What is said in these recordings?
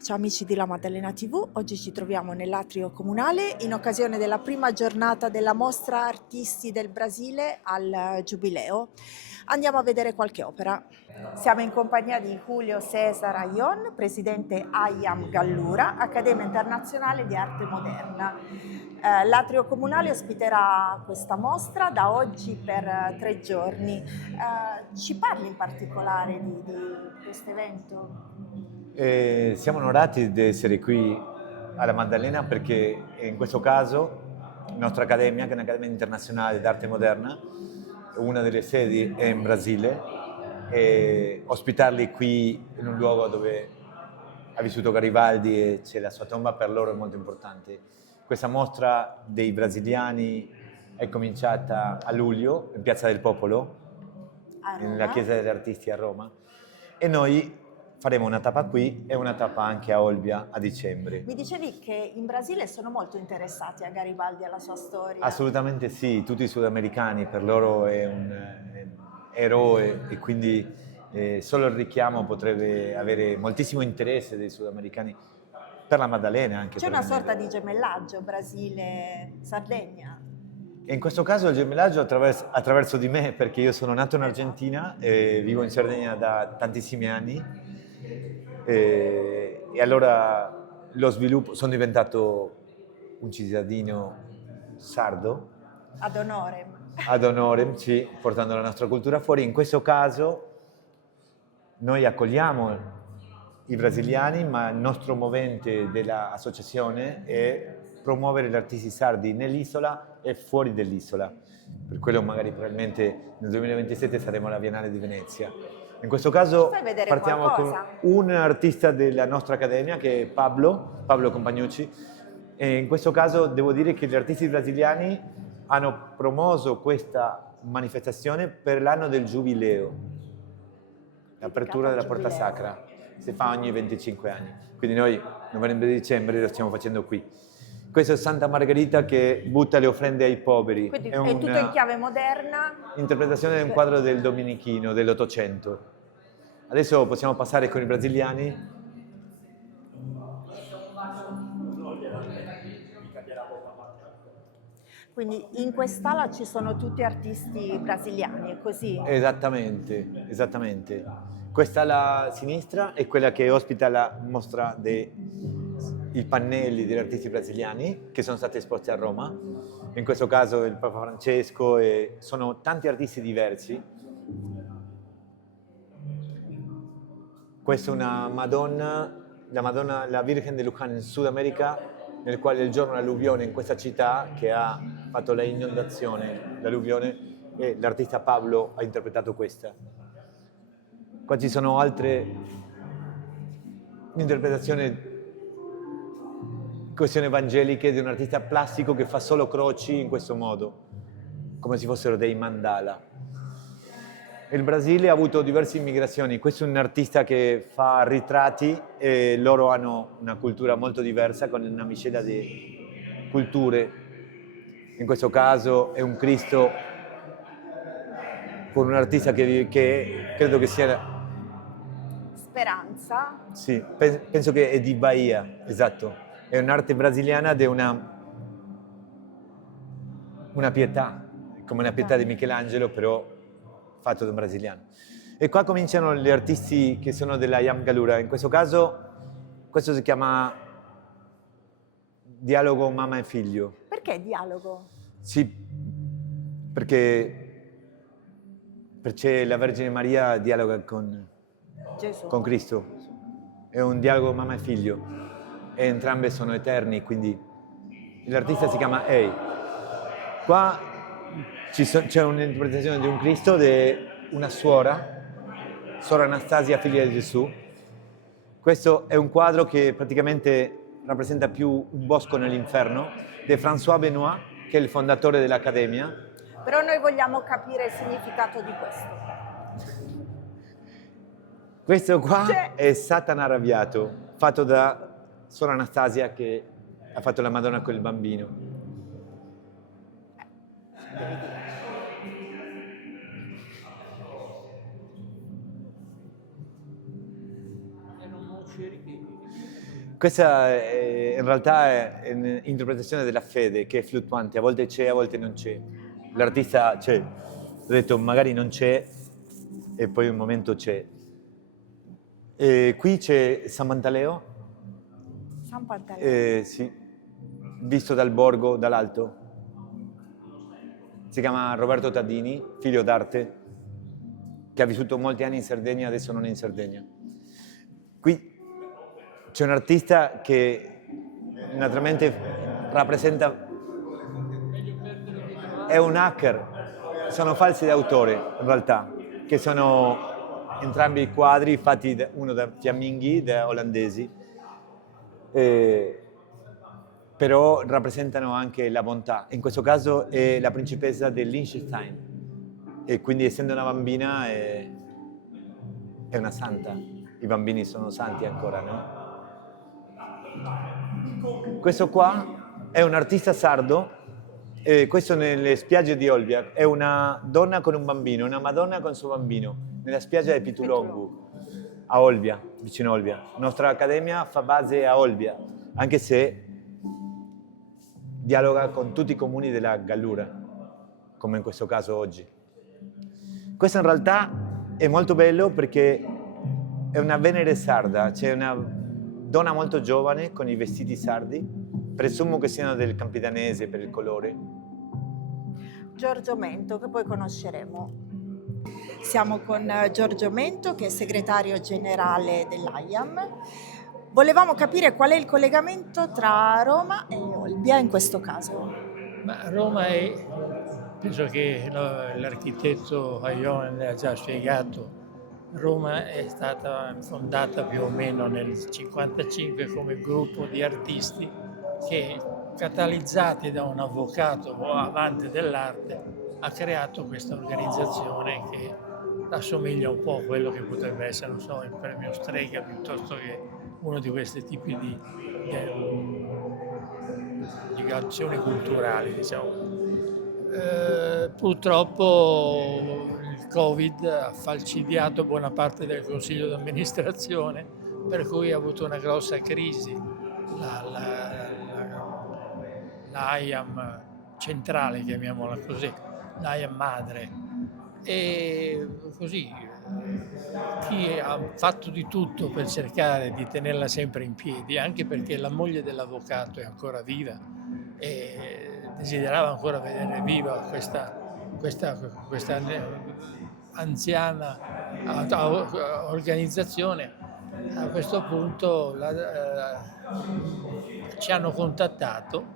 Ciao amici di La Maddalena TV, oggi ci troviamo nell'atrio comunale in occasione della prima giornata della mostra Artisti del Brasile al Giubileo. Andiamo a vedere qualche opera. Siamo in compagnia di Julio César Ayon, presidente AIAM Gallura, Accademia Internazionale di Arte Moderna. L'atrio comunale ospiterà questa mostra da oggi per 3 giorni. Ci parli in particolare di questo evento? Siamo onorati di essere qui alla Maddalena perché in questo caso la nostra accademia, che è un'accademia internazionale d'arte moderna, una delle sedi è in Brasile, e ospitarli qui in un luogo dove ha vissuto Garibaldi e c'è la sua tomba per loro è molto importante. Questa mostra dei brasiliani è cominciata a luglio in Piazza del Popolo, A nella Roma. Chiesa degli Artisti a Roma, e noi faremo una tappa qui e una tappa anche a Olbia a dicembre. Mi dicevi che in Brasile sono molto interessati a Garibaldi e alla sua storia. Assolutamente sì, tutti i sudamericani, per loro è un eroe e quindi solo il richiamo potrebbe avere moltissimo interesse dei sudamericani per la Maddalena anche C'è per una sorta venire. di gemellaggio Brasile-Sardegna. E in questo caso il gemellaggio attraverso di me, perché io sono nato in Esatto. Argentina e vivo in Sardegna da tantissimi anni e allora lo sviluppo, sono diventato un cittadino sardo Ad honorem. ad honorem, sì, portando la nostra cultura fuori. In questo caso noi accogliamo i brasiliani, ma il nostro movente dell'associazione è promuovere gli artisti sardi nell'isola e fuori dell'isola. Per quello magari probabilmente nel 2027 saremo alla Biennale di Venezia. In questo Ci fai caso vedere partiamo con qualcosa? un artista della nostra accademia che è Pablo Compagnucci, e in questo caso devo dire che gli artisti brasiliani hanno promosso questa manifestazione per l'anno del Giubileo, Dedicata l'apertura al della Porta Giubileo. Sacra, si fa ogni 25 anni, quindi noi novembre e dicembre lo stiamo facendo qui. Questo è Santa Margherita che butta le offrende ai poveri, Quindi è è tutto in una chiave moderna. interpretazione di un quadro del Dominichino dell'Ottocento. Adesso possiamo passare con i brasiliani. Quindi in quest'ala ci sono tutti artisti brasiliani, è così? Esattamente, esattamente. Questa alla sinistra è quella che ospita la mostra dei pannelli degli artisti brasiliani che sono stati esposti a Roma. In questo caso il Papa Francesco e sono tanti artisti diversi. Questa è una Madonna, la Virgen de Luján in Sud America, nel quale il giorno dell'alluvione in questa città che ha fatto la inondazione, l'alluvione, e l'artista Pablo ha interpretato questa. Qua ci sono altre interpretazioni, questioni evangeliche di un artista plastico che fa solo croci in questo modo, come se fossero dei mandala. Il Brasile ha avuto diverse immigrazioni, questo è un artista che fa ritratti e loro hanno una cultura molto diversa con una miscela di culture. In questo caso è un Cristo con un artista che credo che sia, Speranza. sì, penso che è di Bahia, esatto. È un'arte brasiliana ed è una pietà, come una pietà di Dai. Michelangelo, però fatto da un brasiliano. E qua cominciano gli artisti che sono della Yam Galura. In questo caso, questo si chiama Dialogo mamma e figlio. Perché dialogo? Sì, perché la Vergine Maria dialoga Gesù. con Cristo. È un dialogo mamma e figlio e entrambe sono eterni, quindi l'artista si chiama Ei. Qua c'è un'interpretazione di un Cristo di una suora Anastasia, figlia di Gesù. Questo è un quadro che praticamente rappresenta più un bosco nell'inferno, di François Benoit, che è il fondatore dell'Accademia. Però noi vogliamo capire il significato di questo. Questo qua C'è. è Satana arrabbiato, fatto da Suor Anastasia che ha fatto la Madonna con il bambino. Devi dire. Questa in realtà è un'interpretazione della fede che è fluttuante, a volte c'è, a volte non c'è. L'artista c'è, ho detto magari non c'è e poi un momento c'è. E qui c'è San Pantaleo, San Pantaleo. sì, visto dal borgo, dall'alto. Si chiama Roberto Taddini, figlio d'arte, che ha vissuto molti anni in Sardegna, adesso non è in Sardegna. Qui c'è un artista che naturalmente rappresenta, è un hacker, sono falsi d'autore in realtà, che sono entrambi i quadri fatti uno da fiamminghi, da olandesi, però rappresentano anche la bontà. In questo caso è la principessa del Liechtenstein e quindi essendo una bambina è una santa. I bambini sono santi ancora, no? Questo qua è un artista sardo, questo nelle spiagge di Olbia, è una donna con un bambino, una Madonna con il suo bambino, nella spiaggia di Pitulongu, a Olbia, vicino a Olbia. La nostra accademia fa base a Olbia, anche se dialoga con tutti i comuni della Gallura, come in questo caso oggi. Questo in realtà è molto bello perché è una Venere sarda, c'è una donna molto giovane con i vestiti sardi, presumo che siano del Campidanese per il colore. Giorgio Mento, che poi conosceremo. Siamo con Giorgio Mento, che è segretario generale dell'AIAM. Volevamo capire qual è il collegamento tra Roma e Olbia in questo caso. Ma Roma è, penso che l'architetto Aione ha già spiegato, Roma è stata fondata più o meno nel 1955 come gruppo di artisti che, catalizzati da un avvocato amante dell'arte, ha creato questa organizzazione che assomiglia un po' a quello che potrebbe essere, non so, il premio Strega piuttosto che uno di questi tipi di azioni culturali, diciamo. Purtroppo il Covid ha falcidiato buona parte del consiglio d'amministrazione, per cui ha avuto una grossa crisi l'AIAM centrale, chiamiamola così, l'AIAM madre. E così chi ha fatto di tutto per cercare di tenerla sempre in piedi, anche perché la moglie dell'avvocato è ancora viva e desiderava ancora vedere viva questa anziana organizzazione, a questo punto ci hanno contattato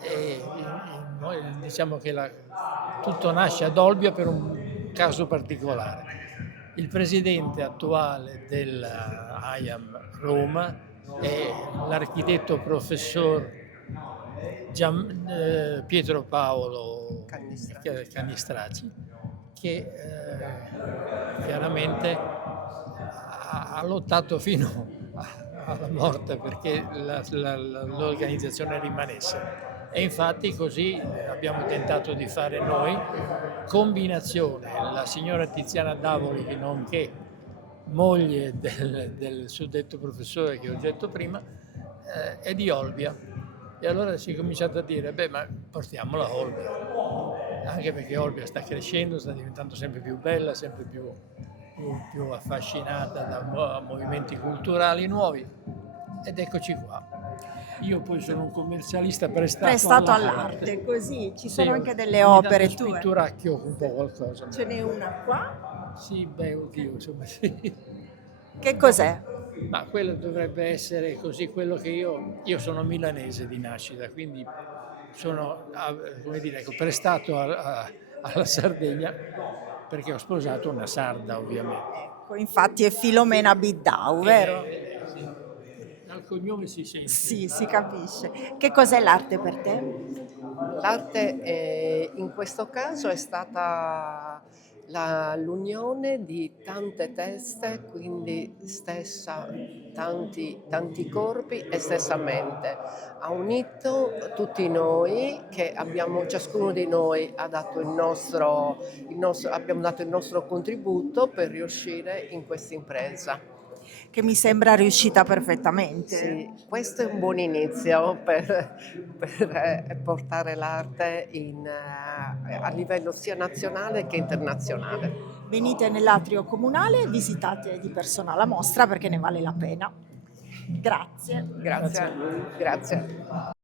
e diciamo che tutto nasce ad Olbia per un caso particolare. Il presidente attuale dell'AIAM Roma è l'architetto professor Pietro Paolo Cannistraci, che chiaramente ha lottato fino alla morte perché l'organizzazione rimanesse. E infatti così abbiamo tentato di fare noi, combinazione, la signora Tiziana Davoli, che nonché moglie del suddetto professore che ho detto prima, è di Olbia. E allora si è cominciato a dire, beh, ma portiamola a Olbia, anche perché Olbia sta crescendo, sta diventando sempre più bella, sempre più affascinata da movimenti culturali nuovi. Ed eccoci qua. Io poi sono un commercialista prestato all'arte, così ci sono sì, anche delle opere tue. Pitturacchio un po' qualcosa. Ce n'è una qua. Sì, beh, oddio, insomma, sì. Che cos'è? Ma quello dovrebbe essere così, quello che io sono milanese di nascita, quindi sono, come dire, ecco, prestato alla Sardegna perché ho sposato una sarda, ovviamente. Infatti è Filomena Biddau, vero? Sì. Dal cognome si sente. Sì, si capisce. Che cos'è l'arte per te? L'arte in questo caso è stata l'unione di tante teste, quindi tanti corpi e stessa mente. Ha unito tutti noi che abbiamo, ciascuno di noi ha dato abbiamo dato il nostro contributo per riuscire in questa impresa. che mi sembra riuscita perfettamente. Sì, questo è un buon inizio per portare l'arte a livello sia nazionale che internazionale. Venite nell'atrio comunale, visitate di persona la mostra perché ne vale la pena. Grazie. Grazie a lui, grazie.